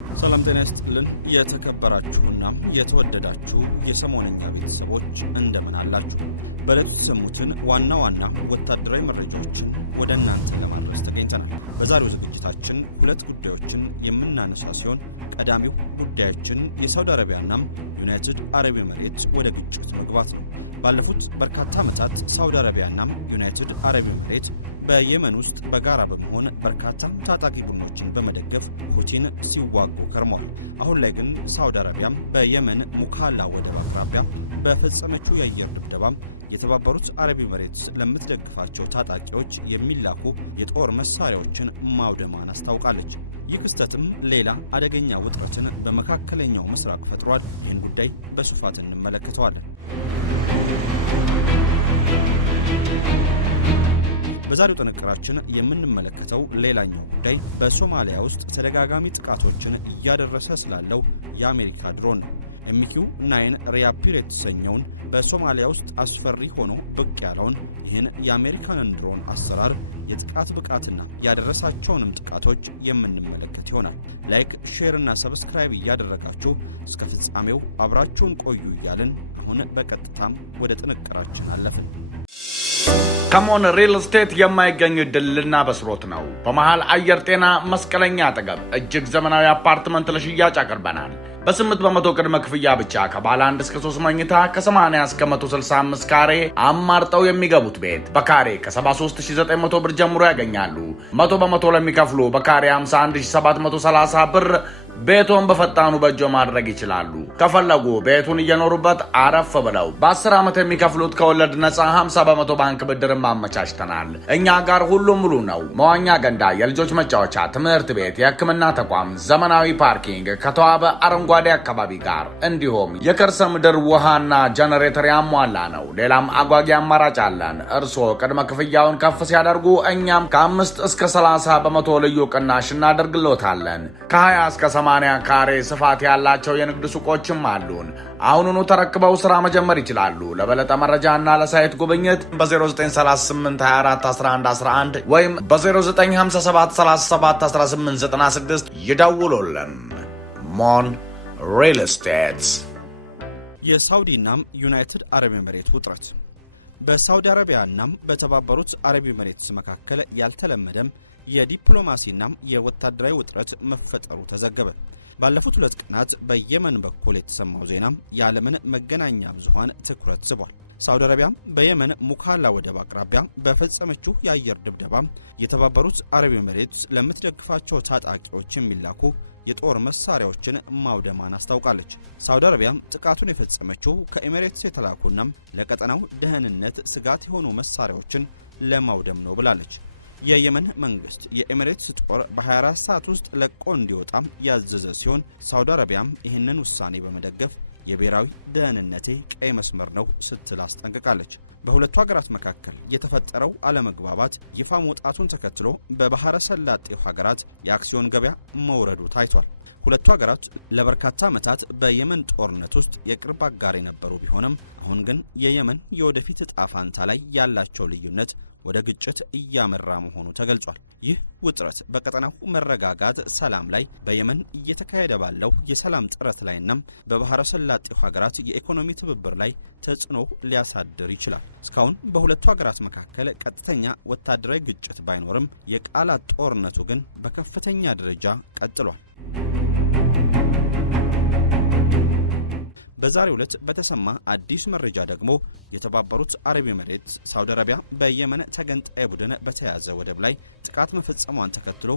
ሰላም ጤና ይስጥልን የተከበራችሁና የተወደዳችሁ የሰሞነኛ ቤተሰቦች እንደምን አላችሁ? በዕለቱ የተሰሙትን ዋና ዋና ወታደራዊ መረጃዎችን ወደ እናንተ ለማድረስ ተገኝተናል። በዛሬው ዝግጅታችን ሁለት ጉዳዮችን የምናነሳ ሲሆን ቀዳሚው ጉዳያችን የሳውዲ አረቢያና ዩናይትድ አረብ ኤሚሬትስ ወደ ግጭት መግባት ነው። ባለፉት በርካታ ዓመታት ሳውዲ አረቢያና ዩናይትድ አረብ ኤሚሬትስ በየመን ውስጥ በጋራ በመሆን በርካታ ታጣቂ ቡድኖችን በመደገፍ ሁቲን ሲዋጉ ከርመዋል። አሁን ላይ ግን ሳውዲ አረቢያ በየመን ሙካላ ወደብ አቅራቢያ በፈጸመችው የአየር ድብደባ የተባበሩት አረብ ኤሚሬትስ ለምትደግፋቸው ታጣቂዎች የሚላኩ የጦር መሳሪያዎችን ማውደማን አስታውቃለች። ይህ ክስተትም ሌላ አደገኛ ውጥረትን በመካከለኛው ምስራቅ ፈጥሯል። ይህን ጉዳይ በስፋት እንመለከተዋለን። በዛሬው ጥንቅራችን የምንመለከተው ሌላኛው ጉዳይ በሶማሊያ ውስጥ ተደጋጋሚ ጥቃቶችን እያደረሰ ስላለው የአሜሪካ ድሮን ነው። MQ-9 ሪያፒር የተሰኘውን በሶማሊያ ውስጥ አስፈሪ ሆኖ ብቅ ያለውን ይህን የአሜሪካንን ድሮን አሰራር፣ የጥቃት ብቃትና ያደረሳቸውንም ጥቃቶች የምንመለከት ይሆናል። ላይክ፣ ሼር እና ሰብስክራይብ እያደረጋችሁ እስከ ፍጻሜው አብራችሁን ቆዩ እያልን አሁን በቀጥታም ወደ ጥንቅራችን አለፍን። ከሞን ሪል ስቴት የማይገኝ ድልና በስሮት ነው። በመሃል አየር ጤና መስቀለኛ አጠገብ እጅግ ዘመናዊ አፓርትመንት ለሽያጭ አቅርበናል። በ8% ቅድመ ክፍያ ብቻ ከባለ 1 እስከ 3 መኝታ ከ80 እስከ 165 ካሬ አማርጠው የሚገቡት ቤት በካሬ ከ73900 ብር ጀምሮ ያገኛሉ። 100% ለሚከፍሉ በካሬ 51730 ብር ቤቶን በፈጣኑ በእጆ ማድረግ ይችላሉ። ከፈለጉ ቤቱን እየኖሩበት አረፍ ብለው በ10 ዓመት የሚከፍሉት ከወለድ ነፃ 50% ባንክ ብድርን ማመቻችተናል። እኛ ጋር ሁሉም ሙሉ ነው። መዋኛ ገንዳ፣ የልጆች መጫወቻ፣ ትምህርት ቤት፣ የሕክምና ተቋም፣ ዘመናዊ ፓርኪንግ ከተዋበ አረንጓዴ አካባቢ ጋር እንዲሁም የከርሰ ምድር ውሃና ጀነሬተር ያሟላ ነው። ሌላም አጓጊ አማራጭ አለን። እርስዎ ቅድመ ክፍያውን ከፍ ሲያደርጉ እኛም ከ5 እስከ 30% ልዩ ቅናሽ እናደርግሎታለን። ከ20 እስከ 80 ካሬ ስፋት ያላቸው የንግድ ሱቆችም አሉን። አሁኑኑ ተረክበው ስራ መጀመር ይችላሉ። ለበለጠ መረጃና ለሳይት ጉብኝት በ0938241111 ወይም በ0957371896 ይደውሉልን። ሞን ሪል ስቴት። የሳውዲና ዩናይትድ አረብ ኤሚሬት ውጥረት። በሳውዲ አረቢያና በተባበሩት አረብ ኤሚሬትስ መካከል ያልተለመደም የዲፕሎማሲና የወታደራዊ ውጥረት መፈጠሩ ተዘገበ። ባለፉት 2 ቀናት በየመን በኩል የተሰማው ዜና የዓለምን መገናኛ ብዙሃን ትኩረት ስቧል። ሳውዲ አረቢያ በየመን ሙካላ ወደብ አቅራቢያ በፈጸመችው የአየር ድብደባ የተባበሩት አረብ ኤሚሬትስ ለምትደግፋቸው ታጣቂዎች የሚላኩ የጦር መሳሪያዎችን ማውደማን አስታውቃለች። ሳውዲ አረቢያ ጥቃቱን የፈጸመችው ከኤሚሬትስ የተላኩና ለቀጠናው ደህንነት ስጋት የሆኑ መሳሪያዎችን ለማውደም ነው ብላለች። የየመን መንግስት የኤሚሬትስ ጦር በ24 ሰዓት ውስጥ ለቆ እንዲወጣ ያዘዘ ሲሆን ሳውዲ አረቢያም ይህንን ውሳኔ በመደገፍ የብሔራዊ ደህንነቴ ቀይ መስመር ነው ስትል አስጠንቅቃለች። በሁለቱ ሀገራት መካከል የተፈጠረው አለመግባባት ይፋ መውጣቱን ተከትሎ በባህረ ሰላጤው ሀገራት የአክሲዮን ገበያ መውረዱ ታይቷል። ሁለቱ ሀገራት ለበርካታ ዓመታት በየመን ጦርነት ውስጥ የቅርብ አጋር የነበሩ ቢሆንም አሁን ግን የየመን የወደፊት ዕጣ ፋንታ ላይ ያላቸው ልዩነት ወደ ግጭት እያመራ መሆኑ ተገልጿል። ይህ ውጥረት በቀጠናው መረጋጋት፣ ሰላም ላይ በየመን እየተካሄደ ባለው የሰላም ጥረት ላይና በባህረ ሰላጤው ሀገራት የኢኮኖሚ ትብብር ላይ ተጽዕኖ ሊያሳድር ይችላል። እስካሁን በሁለቱ ሀገራት መካከል ቀጥተኛ ወታደራዊ ግጭት ባይኖርም የቃላት ጦርነቱ ግን በከፍተኛ ደረጃ ቀጥሏል። በዛሬው ዕለት በተሰማ አዲስ መረጃ ደግሞ የተባበሩት አረብ ኤሚሬትስ ሳውዲ አረቢያ በየመን ተገንጣይ ቡድን በተያዘ ወደብ ላይ ጥቃት መፈጸሟን ተከትሎ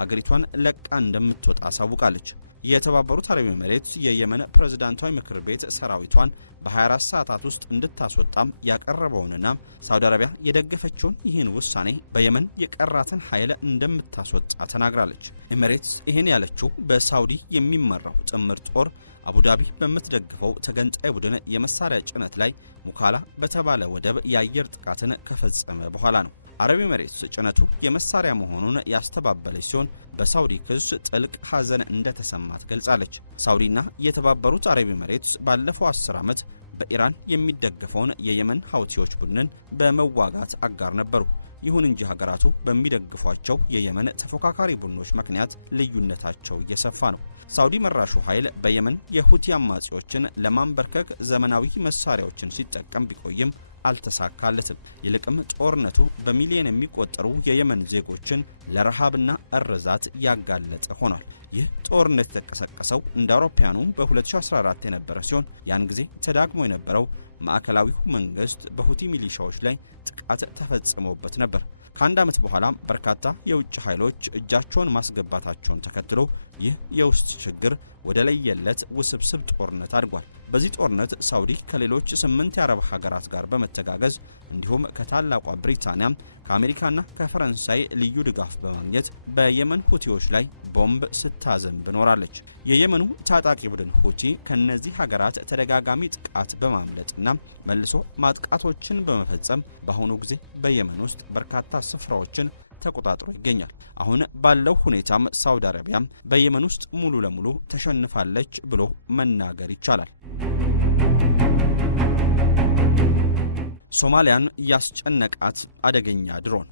ሀገሪቷን ለቃ እንደምትወጣ አሳውቃለች። የተባበሩት አረብ ኤሚሬትስ የየመን ፕሬዝዳንታዊ ምክር ቤት ሰራዊቷን በ24 ሰዓታት ውስጥ እንድታስወጣም ያቀረበውንና ሳውዲ አረቢያ የደገፈችውን ይህን ውሳኔ በየመን የቀራትን ኃይል እንደምታስወጣ ተናግራለች። ኤሚሬትስ ይህን ያለችው በሳውዲ የሚመራው ጥምር ጦር አቡዳቢ በምትደግፈው ተገንጣይ ቡድን የመሳሪያ ጭነት ላይ ሙካላ በተባለ ወደብ የአየር ጥቃትን ከፈጸመ በኋላ ነው። አረብ ኤሚሬትስ ጭነቱ የመሳሪያ መሆኑን ያስተባበለች ሲሆን በሳውዲ ክስ ጥልቅ ሐዘን እንደተሰማት ገልጻለች። ሳውዲና የተባበሩት አረብ ኤሚሬትስ ባለፈው 10 ዓመት በኢራን የሚደገፈውን የየመን ሐውቲዎች ቡድንን በመዋጋት አጋር ነበሩ። ይሁን እንጂ ሀገራቱ በሚደግፏቸው የየመን ተፎካካሪ ቡድኖች ምክንያት ልዩነታቸው እየሰፋ ነው። ሳውዲ መራሹ ኃይል በየመን የሁቲ አማጺዎችን ለማንበርከክ ዘመናዊ መሳሪያዎችን ሲጠቀም ቢቆይም አልተሳካለትም። ይልቅም ጦርነቱ በሚሊዮን የሚቆጠሩ የየመን ዜጎችን ለረሃብና እርዛት ያጋለጠ ሆኗል። ይህ ጦርነት የተቀሰቀሰው እንደ አውሮፓውያኑ በ2014 የነበረ ሲሆን ያን ጊዜ ተዳግሞ የነበረው ማዕከላዊው መንግስት በሁቲ ሚሊሻዎች ላይ ጥቃት ተፈጽሞበት ነበር። ከአንድ ዓመት በኋላ በርካታ የውጭ ኃይሎች እጃቸውን ማስገባታቸውን ተከትሎ ይህ የውስጥ ችግር ወደ ለየለት ውስብስብ ጦርነት አድጓል። በዚህ ጦርነት ሳውዲ ከሌሎች 8 የአረብ ሀገራት ጋር በመተጋገዝ እንዲሁም ከታላቋ ብሪታንያ ከአሜሪካና ከፈረንሳይ ልዩ ድጋፍ በማግኘት በየመን ሁቲዎች ላይ ቦምብ ስታዘንብ ኖራለች። የየመኑ ታጣቂ ቡድን ሁቲ ከነዚህ ሀገራት ተደጋጋሚ ጥቃት በማምለጥና መልሶ ማጥቃቶችን በመፈጸም በአሁኑ ጊዜ በየመን ውስጥ በርካታ ስፍራዎችን ተቆጣጥሮ ይገኛል። አሁን ባለው ሁኔታም ሳውዲ አረቢያ በየመን ውስጥ ሙሉ ለሙሉ ተሸንፋለች ብሎ መናገር ይቻላል። ሶማሊያን ያስጨነቃት አደገኛ ድሮን።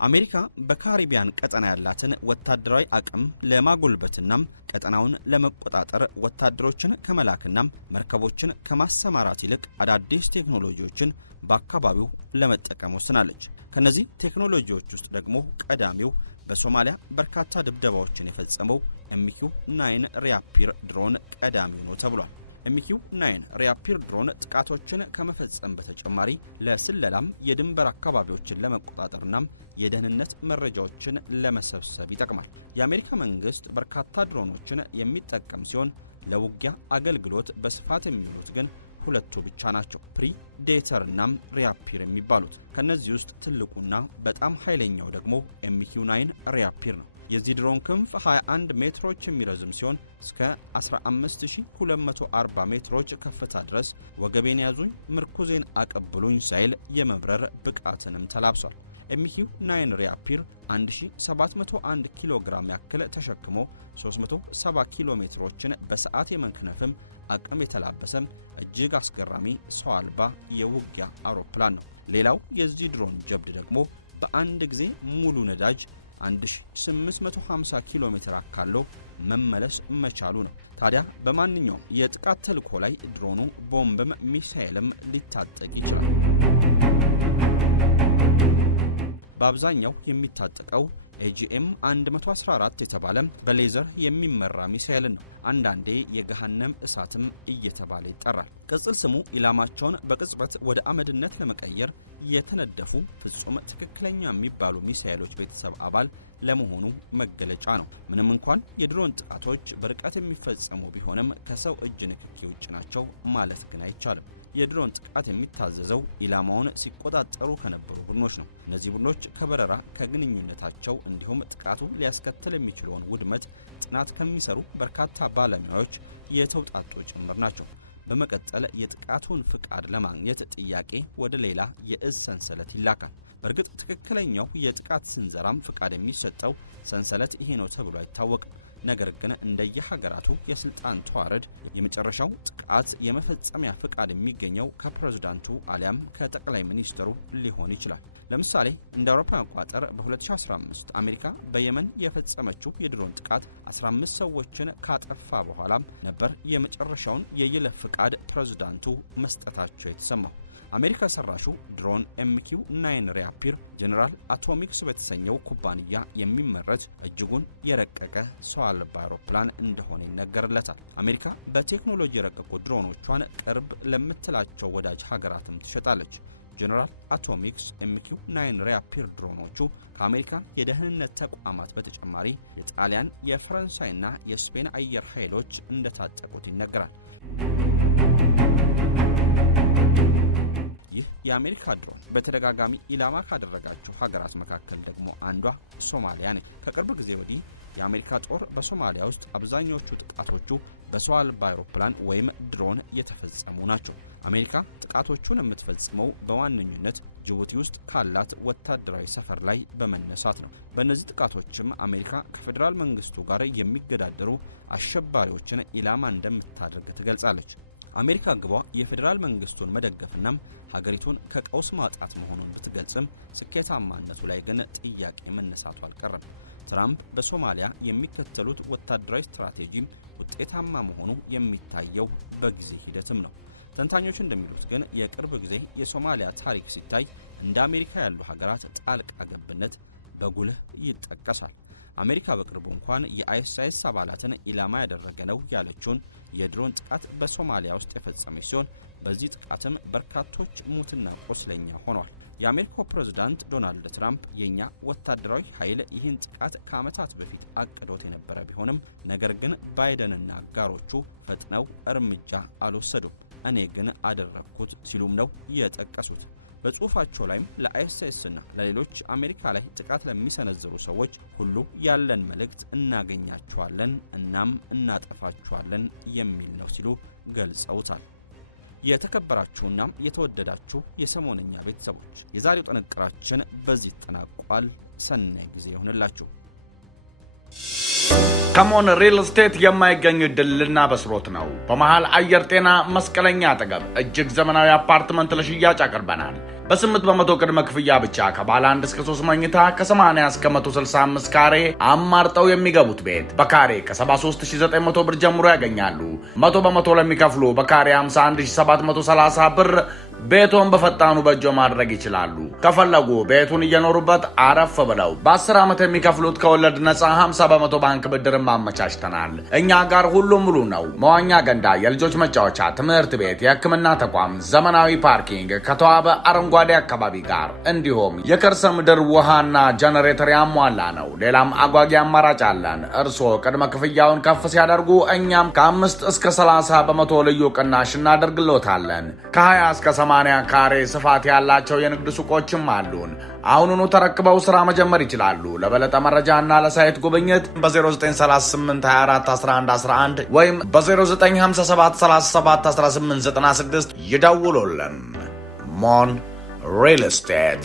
አሜሪካ በካሪቢያን ቀጠና ያላትን ወታደራዊ አቅም ለማጎልበትና ቀጠናውን ለመቆጣጠር ወታደሮችን ከመላክና መርከቦችን ከማሰማራት ይልቅ አዳዲስ ቴክኖሎጂዎችን በአካባቢው ለመጠቀም ወስናለች። ከነዚህ ቴክኖሎጂዎች ውስጥ ደግሞ ቀዳሚው በሶማሊያ በርካታ ድብደባዎችን የፈጸመው MQ-9 ሪያፒር ድሮን ቀዳሚው ነው ተብሏል። MQ-9 ሪያፒር ድሮን ጥቃቶችን ከመፈጸም በተጨማሪ ለስለላም የድንበር አካባቢዎችን ለመቆጣጠርና የደህንነት መረጃዎችን ለመሰብሰብ ይጠቅማል። የአሜሪካ መንግስት በርካታ ድሮኖችን የሚጠቀም ሲሆን ለውጊያ አገልግሎት በስፋት የሚውሉት ግን ሁለቱ ብቻ ናቸው፣ ፕሪዴተር እና ሪያፒር የሚባሉት። ከነዚህ ውስጥ ትልቁና በጣም ኃይለኛው ደግሞ MQ-9 ሪያፒር ነው። የዚህ ድሮን ክንፍ 21 ሜትሮች የሚረዝም ሲሆን እስከ 15240 ሜትሮች ከፍታ ድረስ ወገቤን ያዙኝ ምርኩዜን አቀብሉኝ ሳይል የመብረር ብቃትንም ተላብሷል። MQ-9 ሪያፒር 1701 ኪሎ ግራም ያክል ተሸክሞ 370 ኪሎ ሜትሮችን በሰዓት የመክነፍም አቅም የተላበሰም እጅግ አስገራሚ ሰው አልባ የውጊያ አውሮፕላን ነው። ሌላው የዚህ ድሮን ጀብድ ደግሞ በአንድ ጊዜ ሙሉ ነዳጅ 1850 ኪሎ ሜትር አካሎ መመለስ መቻሉ ነው። ታዲያ በማንኛውም የጥቃት ተልዕኮ ላይ ድሮኑ ቦምብም ሚሳኤልም ሊታጠቅ ይችላል። በአብዛኛው የሚታጠቀው AGM-114 የተባለ በሌዘር የሚመራ ሚሳኤል ነው። አንዳንዴ የገሃነም እሳትም እየተባለ ይጠራል። ቅጽል ስሙ ኢላማቸውን በቅጽበት ወደ አመድነት ለመቀየር የተነደፉ ፍጹም ትክክለኛ የሚባሉ ሚሳኤሎች ቤተሰብ አባል ለመሆኑ መገለጫ ነው። ምንም እንኳን የድሮን ጥቃቶች በርቀት የሚፈጸሙ ቢሆንም ከሰው እጅ ንክኪ ውጭ ናቸው ማለት ግን አይቻልም። የድሮን ጥቃት የሚታዘዘው ኢላማውን ሲቆጣጠሩ ከነበሩ ቡድኖች ነው። እነዚህ ቡድኖች ከበረራ ከግንኙነታቸው እንዲሁም ጥቃቱ ሊያስከትል የሚችለውን ውድመት ጥናት ከሚሰሩ በርካታ ባለሙያዎች የተውጣጡ ጭምር ናቸው። በመቀጠል የጥቃቱን ፍቃድ ለማግኘት ጥያቄ ወደ ሌላ የእዝ ሰንሰለት ይላካል። በእርግጥ ትክክለኛው የጥቃት ስንዘራም ፍቃድ የሚሰጠው ሰንሰለት ይሄ ነው ተብሎ አይታወቅም። ነገር ግን እንደየሀገራቱ የስልጣን ተዋረድ የመጨረሻው ጥቃት የመፈጸሚያ ፍቃድ የሚገኘው ከፕሬዝዳንቱ አሊያም ከጠቅላይ ሚኒስትሩ ሊሆን ይችላል። ለምሳሌ እንደ አውሮፓውያን አቆጣጠር በ2015 አሜሪካ በየመን የፈጸመችው የድሮን ጥቃት 15 ሰዎችን ካጠፋ በኋላም ነበር የመጨረሻውን የይለፍ ፍቃድ ፕሬዝዳንቱ መስጠታቸው የተሰማው። አሜሪካ ሰራሹ ድሮን MQ-9 ሪያፒር ጀነራል አቶሚክስ በተሰኘው ኩባንያ የሚመረት እጅጉን የረቀቀ ሰው አልባ አውሮፕላን እንደሆነ ይነገርለታል። አሜሪካ በቴክኖሎጂ የረቀቁ ድሮኖቿን ቅርብ ለምትላቸው ወዳጅ ሀገራትም ትሸጣለች። ጀነራል አቶሚክስ MQ-9 ሪያፒር ድሮኖቹ ከአሜሪካ የደህንነት ተቋማት በተጨማሪ የጣሊያን፣ የፈረንሳይና የስፔን አየር ኃይሎች እንደታጠቁት ይነገራል። ይህ የአሜሪካ ድሮን በተደጋጋሚ ኢላማ ካደረጋቸው ሀገራት መካከል ደግሞ አንዷ ሶማሊያ ነች። ከቅርብ ጊዜ ወዲህ የአሜሪካ ጦር በሶማሊያ ውስጥ አብዛኞቹ ጥቃቶቹ በሰው አልባ አውሮፕላን ወይም ድሮን የተፈጸሙ ናቸው። አሜሪካ ጥቃቶቹን የምትፈጽመው በዋነኝነት ጅቡቲ ውስጥ ካላት ወታደራዊ ሰፈር ላይ በመነሳት ነው። በእነዚህ ጥቃቶችም አሜሪካ ከፌዴራል መንግስቱ ጋር የሚገዳደሩ አሸባሪዎችን ኢላማ እንደምታደርግ ትገልጻለች። አሜሪካ ግቧ የፌዴራል መንግስቱን መደገፍና ሀገሪቱን ከቀውስ ማውጣት መሆኑን ብትገልጽም ስኬታማነቱ ላይ ግን ጥያቄ መነሳቱ አልቀረም። ትራምፕ በሶማሊያ የሚከተሉት ወታደራዊ ስትራቴጂ ውጤታማ መሆኑ የሚታየው በጊዜ ሂደትም ነው። ተንታኞች እንደሚሉት ግን የቅርብ ጊዜ የሶማሊያ ታሪክ ሲታይ እንደ አሜሪካ ያሉ ሀገራት ጣልቃ ገብነት በጉልህ ይጠቀሳል። አሜሪካ በቅርቡ እንኳን የአይኤስ አባላትን ኢላማ ያደረገ ነው ያለችውን የድሮን ጥቃት በሶማሊያ ውስጥ የፈጸመች ሲሆን በዚህ ጥቃትም በርካቶች ሙትና ቆስለኛ ሆነዋል። የአሜሪካው ፕሬዝዳንት ዶናልድ ትራምፕ የኛ ወታደራዊ ኃይል ይህን ጥቃት ከዓመታት በፊት አቅዶት የነበረ ቢሆንም ነገር ግን ባይደንና አጋሮቹ ፈጥነው እርምጃ አልወሰዱም፣ እኔ ግን አደረግኩት ሲሉም ነው የጠቀሱት። በጽሁፋቸው ላይም ለአይኤስ እና ለሌሎች አሜሪካ ላይ ጥቃት ለሚሰነዝሩ ሰዎች ሁሉ ያለን መልእክት እናገኛቸዋለን እናም እናጠፋቸዋለን የሚል ነው ሲሉ ገልጸውታል። የተከበራችሁና የተወደዳችሁ የሰሞነኛ ቤተሰቦች የዛሬው ጥንቅራችን በዚህ ተጠናቋል። ሰናይ ጊዜ ይሁንላችሁ። ከሞን ሪል ስቴት የማይገኝ ድልና በስሮት ነው። በመሃል አየር ጤና መስቀለኛ አጠገብ እጅግ ዘመናዊ አፓርትመንት ለሽያጭ አቅርበናል። በ8% ቅድመ ክፍያ ብቻ ከባለ 1 እስከ 3 መኝታ ከ80 እስከ 165 ካሬ አማርጠው የሚገቡት ቤት በካሬ ከ73900 ብር ጀምሮ ያገኛሉ። 100% ለሚከፍሉ በካሬ 51730 ብር ቤቶን በፈጣኑ በእጆ ማድረግ ይችላሉ። ከፈለጉ ቤቱን እየኖሩበት አረፍ ብለው በ10 ዓመት የሚከፍሉት ከወለድ ነፃ 50% ባንክ ብድርም አመቻችተናል። እኛ ጋር ሁሉም ሙሉ ነው። መዋኛ ገንዳ፣ የልጆች መጫወቻ፣ ትምህርት ቤት፣ የሕክምና ተቋም፣ ዘመናዊ ፓርኪንግ ከተዋበ አረንጓዴ አካባቢ ጋር እንዲሁም የከርሰ ምድር ውሃና ጀነሬተር ያሟላ ነው። ሌላም አጓጊ አማራጭ አለን። እርስዎ ቅድመ ክፍያውን ከፍ ሲያደርጉ እኛም ከ5 እስከ 30% ልዩ ቅናሽ እናደርግሎታለን። ከ20 እስከ 80 ካሬ ስፋት ያላቸው የንግድ ሱቆችም አሉን። አሁኑኑ ተረክበው ስራ መጀመር ይችላሉ። ለበለጠ መረጃና ለሳይት ጉብኝት በ0938 24 11 11 ወይም በ0957 37 1896 ይደውሉልን። ሞን ሪል ስቴት